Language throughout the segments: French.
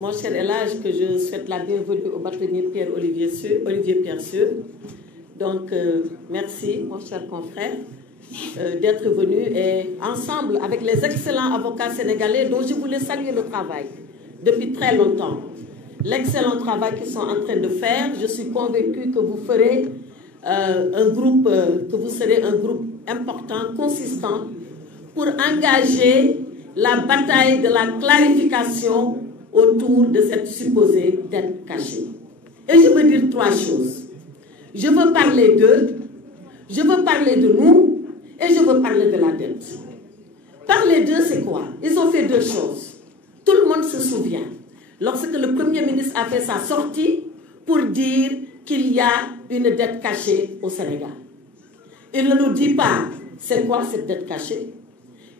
Mon cher Elage, que je souhaite la bienvenue au bâtonnier Pierre-Olivier Pierre Sûr. Donc, merci, mon cher confrère, d'être venu et ensemble avec les excellents avocats sénégalais dont je voulais saluer le travail depuis très longtemps. L'excellent travail qu'ils sont en train de faire, je suis convaincue que vous ferez serez un groupe important, consistant, pour engager la bataille de la clarification autour de cette supposée dette cachée. Et je veux dire trois choses. Je veux parler d'eux, je veux parler de nous, et je veux parler de la dette. Parler d'eux, c'est quoi? Ils ont fait deux choses. Tout le monde se souvient. Lorsque le Premier ministre a fait sa sortie pour dire qu'il y a une dette cachée au Sénégal. Il ne nous dit pas c'est quoi cette dette cachée.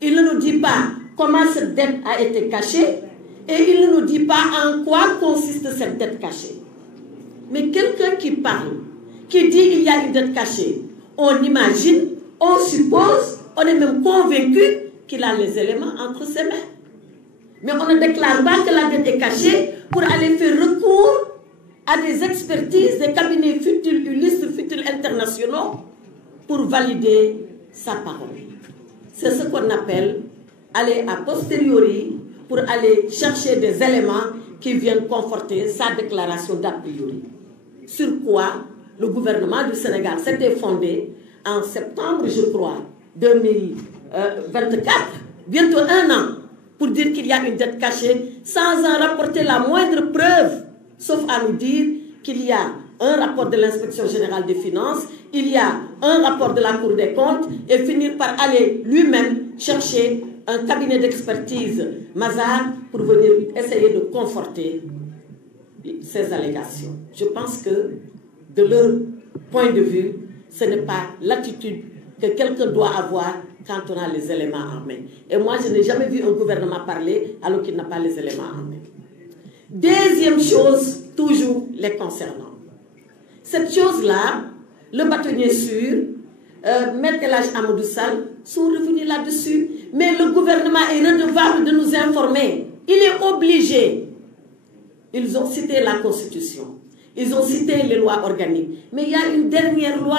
Il ne nous dit pas comment cette dette a été cachée. Et il ne nous dit pas en quoi consiste cette dette cachée. Mais quelqu'un qui parle, qui dit qu'il y a une dette cachée, on imagine, on suppose, on est même convaincu qu'il a les éléments entre ses mains. Mais on ne déclare pas que la dette est cachée pour aller faire recours à des expertises, des cabinets futiles, illustres, futiles internationaux pour valider sa parole. C'est ce qu'on appelle aller a posteriori pour aller chercher des éléments qui viennent conforter sa déclaration d'a priori. Sur quoi le gouvernement du Sénégal s'était fondé en septembre, je crois, 2024, bientôt un an, pour dire qu'il y a une dette cachée, sans en rapporter la moindre preuve, sauf à nous dire qu'il y a un rapport de l'Inspection générale des finances, il y a un rapport de la Cour des comptes, et finir par aller lui-même chercher un cabinet d'expertise Mazars pour venir essayer de conforter ces allégations. Je pense que, de leur point de vue, ce n'est pas l'attitude que quelqu'un doit avoir quand on a les éléments en main. Et moi, je n'ai jamais vu un gouvernement parler alors qu'il n'a pas les éléments en main. Deuxième chose, toujours les concernant. Cette chose-là, le bâtonnier Sûr, Maître El Hadji Amadou Sall sont revenus là-dessus. Mais le gouvernement est redevable de nous informer. Il est obligé. Ils ont cité la Constitution. Ils ont cité les lois organiques. Mais il y a une dernière loi,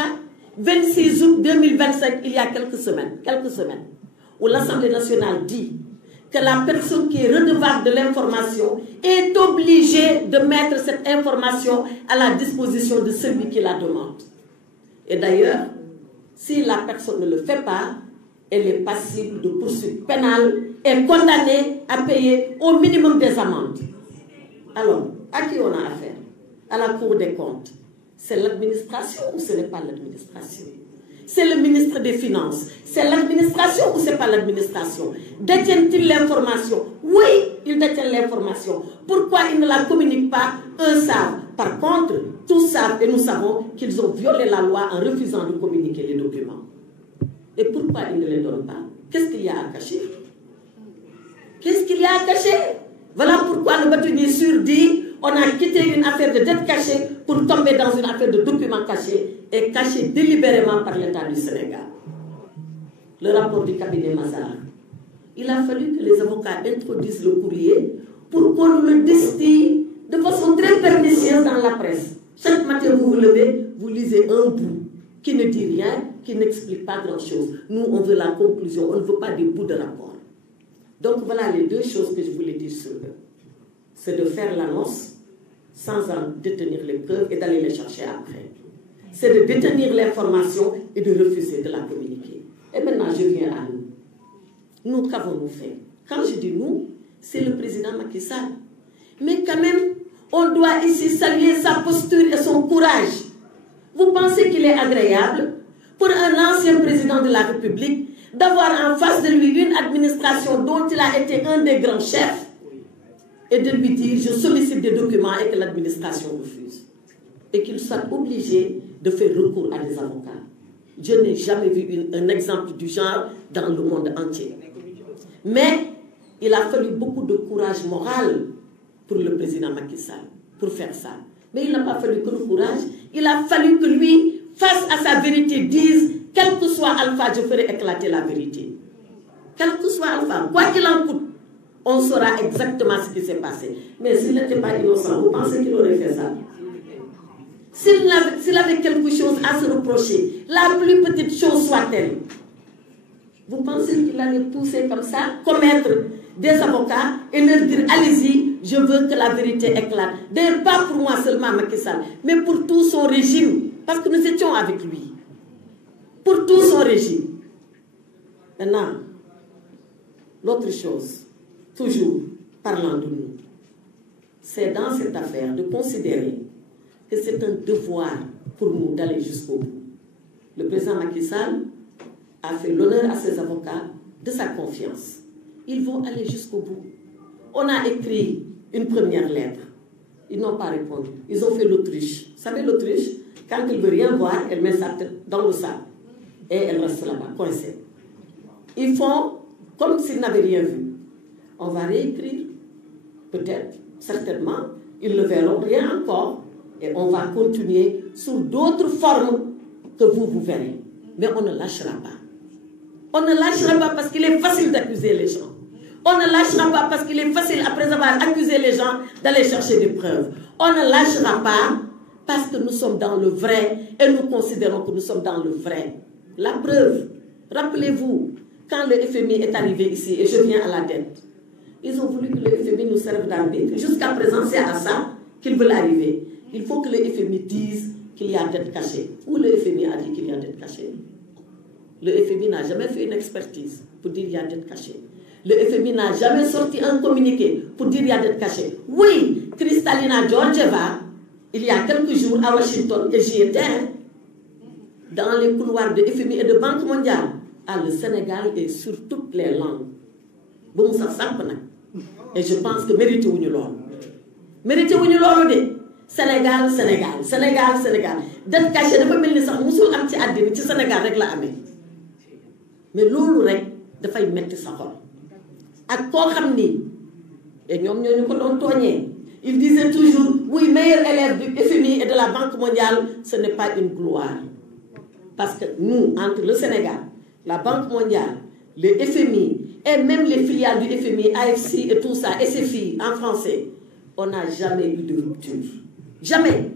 26 août 2025, il y a quelques semaines, où l'Assemblée nationale dit que la personne qui est redevable de l'information est obligée de mettre cette information à la disposition de celui qui la demande. Et d'ailleurs, si la personne ne le fait pas, elle est passible de poursuites pénales et condamnée à payer au minimum des amendes. Alors, à qui on a affaire? À la Cour des comptes. C'est l'administration ou ce n'est pas l'administration? C'est le ministre des Finances. C'est l'administration ou ce n'est pas l'administration? Détiennent-ils l'information? Oui, ils détiennent l'information. Pourquoi ils ne la communiquent pas? Eux savent. Par contre, tous savent et nous savons qu'ils ont violé la loi en refusant de communiquer les documents. Et pourquoi ils ne les donnent pas? Qu'est-ce qu'il y a à cacher? Qu'est-ce qu'il y a à cacher? Voilà pourquoi le bâtonnier Sûr dit on a quitté une affaire de dette cachée pour tomber dans une affaire de documents cachés et cachés délibérément par l'État du Sénégal. Le rapport du cabinet Mazars. Il a fallu que les avocats introduisent le courrier pour qu'on le distille de façon très pernicieuse dans la presse. Chaque matin, vous vous levez, vous lisez un bout qui ne dit rien, qui n'explique pas grand-chose. Nous, on veut la conclusion, on ne veut pas des bouts de rapport. Donc voilà les deux choses que je voulais dire sur eux. C'est de faire l'annonce sans en détenir les preuves et d'aller les chercher après. C'est de détenir l'information et de refuser de la communiquer. Et maintenant, je viens à nous. Nous, qu'avons-nous fait? Quand je dis nous, c'est le président Macky Sall. Mais quand même, on doit ici saluer sa posture et son courage. Vous pensez qu'il est agréable pour un ancien président de la République d'avoir en face de lui une administration dont il a été un des grands chefs et de lui dire je sollicite des documents et que l'administration refuse et qu'il soit obligé de faire recours à des avocats? Je n'ai jamais vu un exemple du genre dans le monde entier. Mais il a fallu beaucoup de courage moral pour le président Macky Sall pour faire ça. Mais il n'a pas fallu que le courage, il a fallu que lui, face à sa vérité, dise quel que soit Alpha, je ferai éclater la vérité. Quel que soit Alpha, quoi qu'il en coûte, on saura exactement ce qui s'est passé. Mais s'il n'était pas innocent, vous pensez qu'il aurait fait ça? S'il avait quelque chose à se reprocher, la plus petite chose soit-elle, vous pensez qu'il allait pousser comme ça, commettre des avocats et leur dire allez-y, je veux que la vérité éclate. D'ailleurs, pas pour moi seulement Macky Sall, mais pour tout son régime, parce que nous étions avec lui. Pour tout son régime. Maintenant, l'autre chose, toujours parlant de nous, c'est dans cette affaire de considérer que c'est un devoir pour nous d'aller jusqu'au bout. Le président Macky Sall a fait l'honneur à ses avocats de sa confiance. Ils vont aller jusqu'au bout. On a écrit une première lettre. Ils n'ont pas répondu. Ils ont fait l'autruche. Vous savez l'autruche, quand elle ne veut rien voir, elle met sa tête dans le sable. Et elle reste là-bas, coincée. Ils font comme s'ils n'avaient rien vu. On va réécrire. Peut-être, certainement, ils ne verront rien encore. Et on va continuer sous d'autres formes que vous verrez. Mais on ne lâchera pas. On ne lâchera pas parce qu'il est facile d'accuser les gens. On ne lâchera pas parce qu'il est facile, après avoir accusé les gens, d'aller chercher des preuves. On ne lâchera pas parce que nous sommes dans le vrai et nous considérons que nous sommes dans le vrai. La preuve, rappelez-vous, quand le FMI est arrivé ici, et je viens à la dette, ils ont voulu que le FMI nous serve d'arbitre. Jusqu'à présent, c'est à ça qu'ils veulent arriver. Il faut que le FMI dise qu'il y a dette cachée. Ou le FMI a dit qu'il y a dette cachée. Le FMI n'a jamais fait une expertise pour dire qu'il y a dette cachée. Le FMI n'a jamais sorti un communiqué pour dire qu'il y a dette cachée. Oui, Kristalina Georgieva, il y a quelques jours à Washington, et j'y étais, dans les couloirs de FMI et de Banque mondiale. Ah, le Sénégal est sur toutes les langues. Bon, ça sape. Et je pense que méritez-vous l'or. Méritez-vous l'or, Sénégal, Sénégal, Sénégal, Sénégal. Dette cachée, dafa mel ni sax musul am ci àddina ci Sénégal rek la amee. Mais loolu rek dafay metti sa xol. Ak koo xam ni, et ñoom ñoo ñu ko doon tooñee, il disait toujours, oui, meilleur élève du FMI et de la Banque mondiale, ce n'est pas une gloire. Parce que nous, entre le Sénégal, la Banque mondiale, le FMI, et même les filiales du FMI, AFC et tout ça, SFI en français, on n'a jamais eu de rupture. Jamais.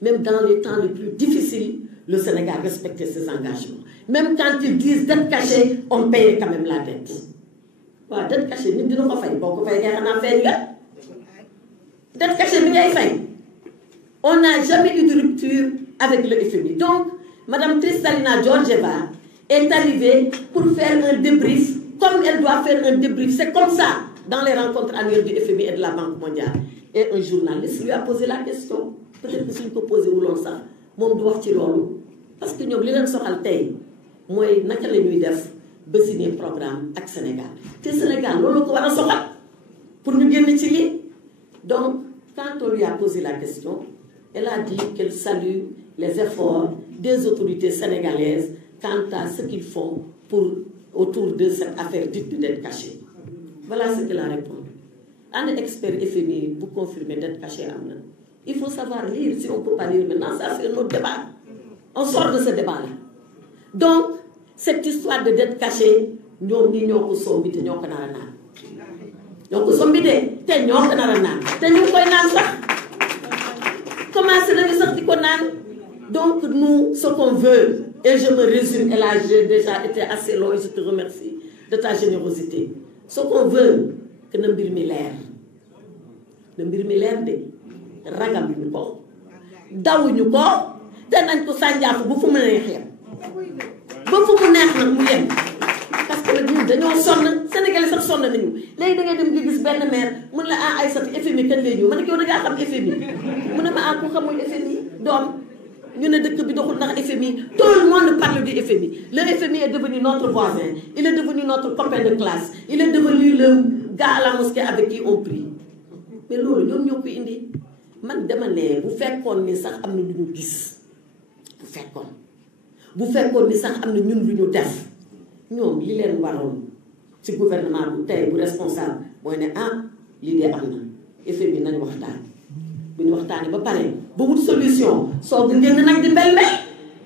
Même dans les temps les plus difficiles, le Sénégal respectait ses engagements. Même quand ils disent dette cachée, on paye quand même la dette. Waaw, dette cachée, nit dina ko fay, boo ko fay xanaa feeñ nga. Dette cachée bi ngay fay. On n'a jamais eu de rupture avec le FMI. Donc, Madame Kristalina Georgieva est arrivée pour faire un débrief, comme elle doit faire un débrief. C'est comme ça, dans les rencontres annuelles du FMI et de la Banque mondiale. Et un journaliste lui a posé la question. Peut-être que si nous posé ou ça, moom du wax ci loolu. Parce que ñoom li leen soxal tey mooy naka la ñuy def ba signer programme ak Sénégal. Te Sénégal loolu ko war a soxal pour ñu génn ci lii. Donc, quand on lui a posé la question, elle a dit qu'elle salue les efforts des autorités sénégalaises quant à ce qu'ils font autour de cette affaire dite de dette cachée. Voilà ce qu'elle a répondu. Un expert FMI, vous confirmez dette cachée am na. Il faut savoir lire, si on ne peut pas lire maintenant, ça c'est un autre débat. On sort de ce débat-là. Donc, cette histoire de dette cachée, ñoom ñi ñoo ko sombi te ñoo ko nar a naan. ñoo ko sombi de te ñoo ko nar a naan. te ñu ngi koy naan sax. Commencé nañu sax di ko naan. Donc, nous, ce qu'on veut, et je me résume, et là j'ai déjà été assez long et je te remercie de ta générosité. Ce qu'on veut, que na mbir mi leer. Na mbir mi leer de. Ragaluñu ko dawuñu ko te nañ ko sànjaafu ba fu mu neex yem ba fu mu neex nag mu yem parce que nag ñun dañoo sonn Sénégalais sax sonn nañu léegi da ngay dem di gis benn maire mun la ah Aïssatou FMI kañ lay ñëw ma ne ko yow da ngaa xam FMI mu ne ma ah ku xamul FMI doom ñu ne dëkk bi doxul ndax FMI tout le monde parle du FMI le FMI est devenu notre voisin il est devenu notre copain de classe il est devenu le gars à la mosquée avec qui on prie mais loolu ñoom ñoo ko indi. Man dama ne bu fekkoon ni sax am na lu ñu gis bu fekkoon ni sax am na ñun lu ñu def ñoom li leen waroon ci gouvernement bu tey bu responsable mooy ne ah lii de am na FMI nañu waxtaan bu ñu waxtaanee ba pare ba wut solution soo ko génn nag di mbel-mbel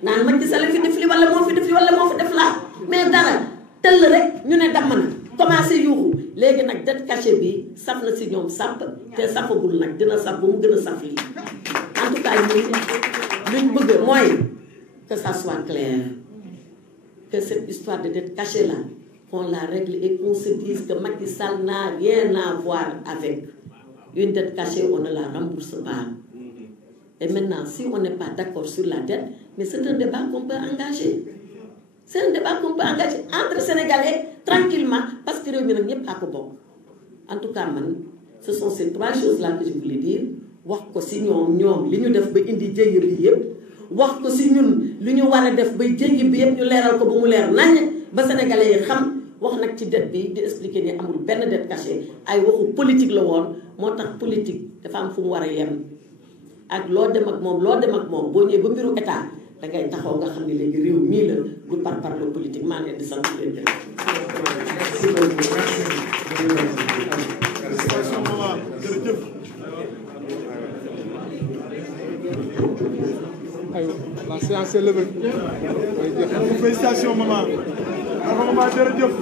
naan Macky Sall fi def li wala moo fi def li wala moo fi def laa mais dara tëll rek ñu ne damm na commencé yuuxu léegi nag dette cachée bi saf na si ñoom sàpp te safagul nag dina saf bu mu gën a saf lii en tout cas ñun luñ bëgg mooy que ça soit clair que cette histoire de dette cachée là qu'on la règle et qu'on se dise que Macky Sall n'a rien à voir avec une dette cachée, on ne la rembourse pas. Et maintenant, si on n'est pas d'accord sur la dette, mais c'est un débat qu'on peut engager. C'est un débat qu'on peut engager entre Sénégalais tranquillement parce que réew mi nag ñëpp a ko bokk. En tout cas man ce sont ces trois choses là que je voulais dire wax ko si ñoom li ñu def ba indi jéngi bi yëpp wax ko si ñun lu ñu war a def ba jéngi bi yëpp ñu leeral ko ba mu leer nañ ba Sénégalais yi xam. wax nag ci dette bi di expliquer ni amul benn dette cachée ay waxu politique la woon moo tax politique dafa am fu mu war a yem ak loo dem ak moom boo ñëwee ba mbiru état da ngay taxaw nga xam ne léegi réew mii la du par le politique maa ngi leen di sant leen gërëm. La séance est levée. Félicitations maman. Maman jërëjëf.